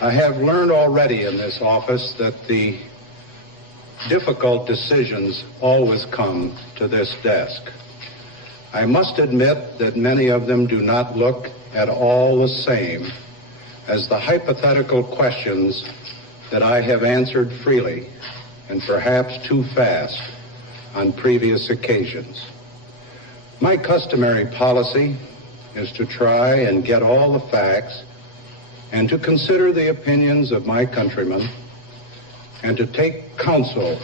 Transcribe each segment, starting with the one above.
I have learned already in this office that the difficult decisions always come to this desk. I must admit that many of them do not look at all the same as the hypothetical questions that I have answered freely and perhaps too fast on previous occasions. My customary policy is to try and get all the facts and to consider the opinions of my countrymen and to take counsel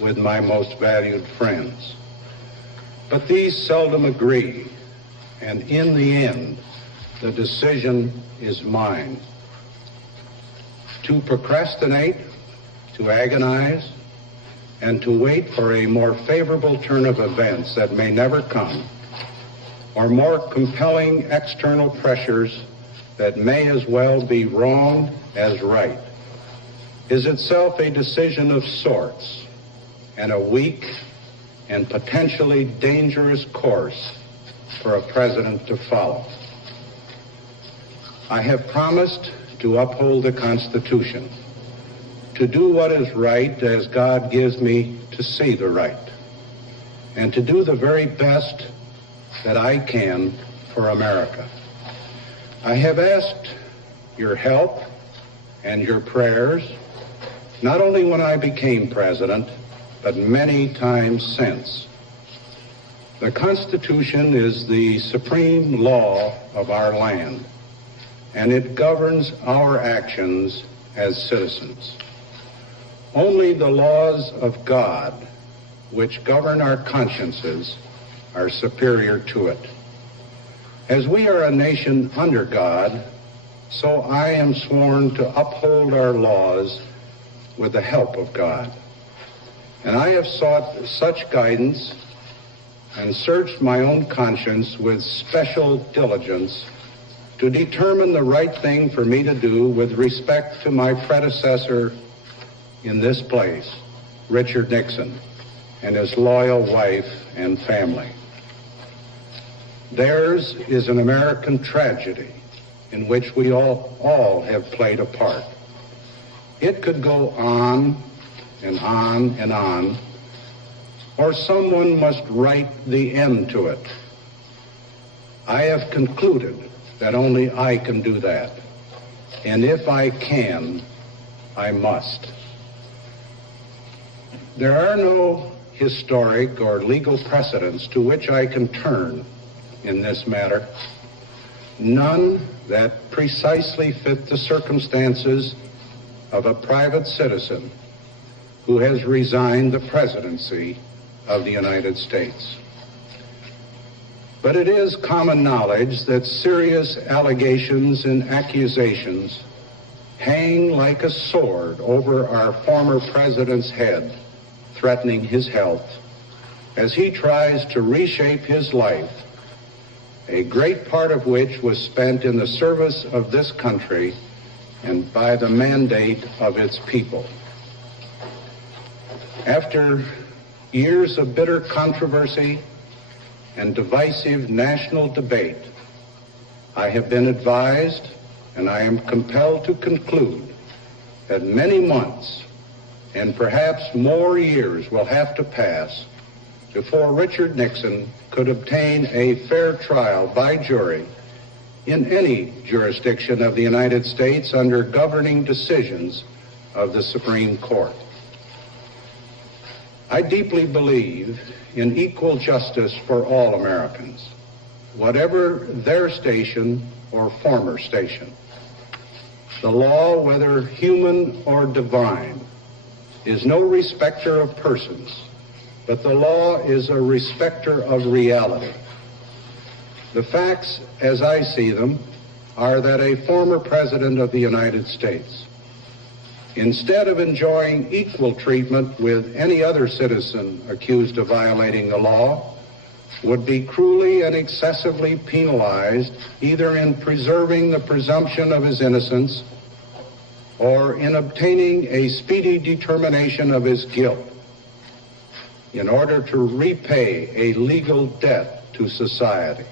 with my most valued friends. But these seldom agree, and in the end, the decision is mine. To procrastinate, to agonize, and to wait for a more favorable turn of events that may never come, or more compelling external pressures that may as well be wrong as right, is itself a decision of sorts and a weak and potentially dangerous course for a president to follow. I have promised to uphold the Constitution, to do what is right as God gives me to see the right, and to do the very best that I can for America. I have asked your help and your prayers, not only when I became president, but many times since. The Constitution is the supreme law of our land, and it governs our actions as citizens. Only the laws of God, which govern our consciences, are superior to it. As we are a nation under God, so I am sworn to uphold our laws with the help of God. And I have sought such guidance and searched my own conscience with special diligence to determine the right thing for me to do with respect to my predecessor in this place, Richard Nixon, and his loyal wife and family. Theirs is an American tragedy in which we all have played a part. It could go on and on and on, or someone must write the end to it. I have concluded that only I can do that, and if I can, I must. There are no historic or legal precedents to which I can turn in this matter, none that precisely fit the circumstances of a private citizen who has resigned the presidency of the United States. But it is common knowledge that serious allegations and accusations hang like a sword over our former president's head, threatening his health as he tries to reshape his life, a great part of which was spent in the service of this country and by the mandate of its people. After years of bitter controversy and divisive national debate, I have been advised, and I am compelled to conclude, that many months and perhaps more years will have to pass before Richard Nixon could obtain a fair trial by jury in any jurisdiction of the United States under governing decisions of the Supreme Court. I deeply believe in equal justice for all Americans, whatever their station or former station. The law, whether human or divine, is no respecter of persons, but the law is a respecter of reality. The facts, as I see them, are that a former president of the United States, instead of enjoying equal treatment with any other citizen accused of violating the law, would be cruelly and excessively penalized either in preserving the presumption of his innocence or in obtaining a speedy determination of his guilt in order to repay a legal debt to society.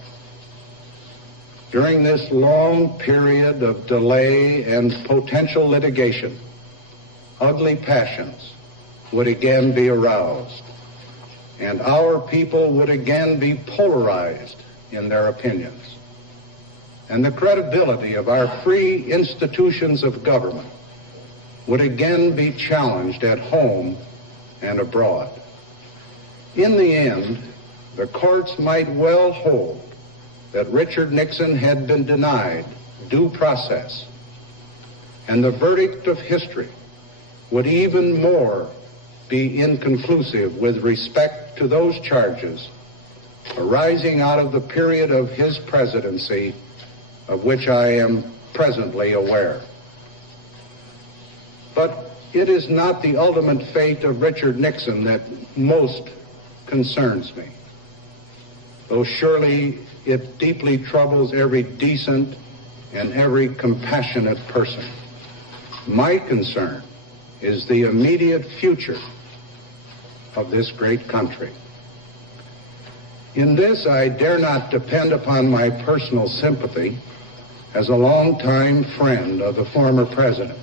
During this long period of delay and potential litigation, ugly passions would again be aroused, and our people would again be polarized in their opinions. And the credibility of our free institutions of government would again be challenged at home and abroad. In the end, the courts might well hold that Richard Nixon had been denied due process, and the verdict of history would even more be inconclusive with respect to those charges arising out of the period of his presidency of which I am presently aware. But it is not the ultimate fate of Richard Nixon that most concerns me, though surely it deeply troubles every decent and every compassionate person. My concern is the immediate future of this great country. In this, I dare not depend upon my personal sympathy as a longtime friend of the former president,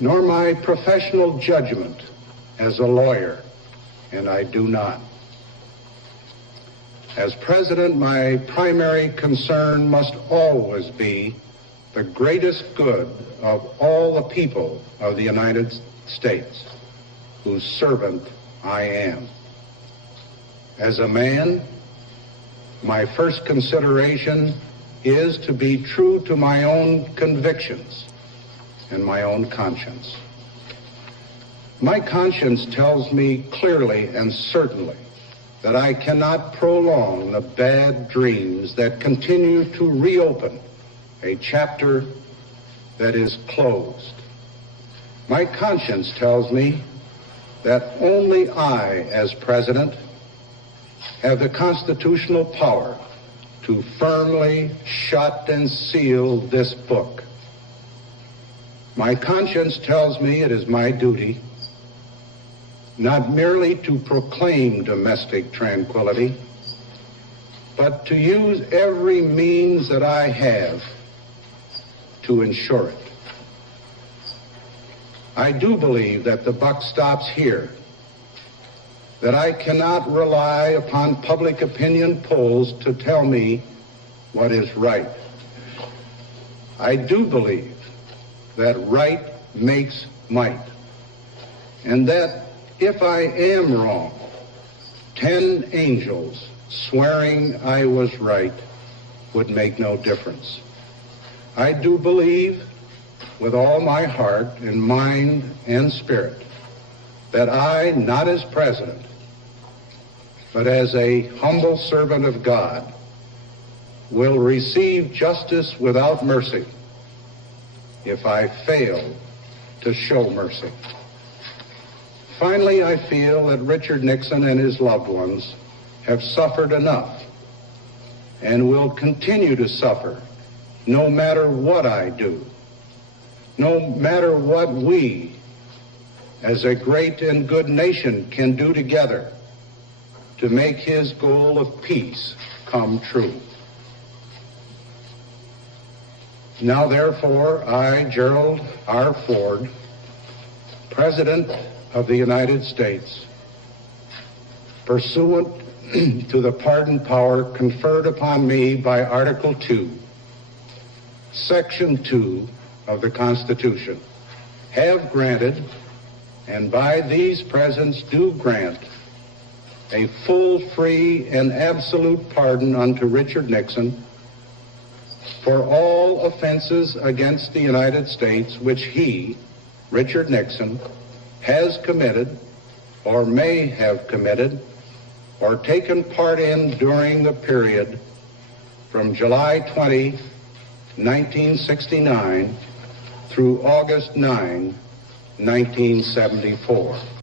nor my professional judgment as a lawyer, and I do not. As president, my primary concern must always be the greatest good of all the people of the United States, whose servant I am. As a man, my first consideration is to be true to my own convictions and my own conscience. My conscience tells me clearly and certainly that I cannot prolong the bad dreams that continue to reopen a chapter that is closed. My conscience tells me that only I, as president, have the constitutional power to firmly shut and seal this book. My conscience tells me it is my duty not merely to proclaim domestic tranquility, but to use every means that I have to ensure it. I do believe that the buck stops here, that I cannot rely upon public opinion polls to tell me what is right. I do believe that right makes might, and that if I am wrong, 10 angels swearing I was right would make no difference. I do believe with all my heart and mind and spirit that I, not as president, but as a humble servant of God, will receive justice without mercy if I fail to show mercy. Finally, I feel that Richard Nixon and his loved ones have suffered enough and will continue to suffer no matter what I do, no matter what we, as a great and good nation, can do together to make his goal of peace come true. Now, therefore, I, Gerald R. Ford, President of the United States, pursuant to the pardon power conferred upon me by Article 2, Section 2 of the Constitution, have granted, and by these presents do grant, a full, free, and absolute pardon unto Richard Nixon for all offenses against the United States which he, Richard Nixon, has committed or may have committed or taken part in during the period from July 20, 1969 through August 9, 1974.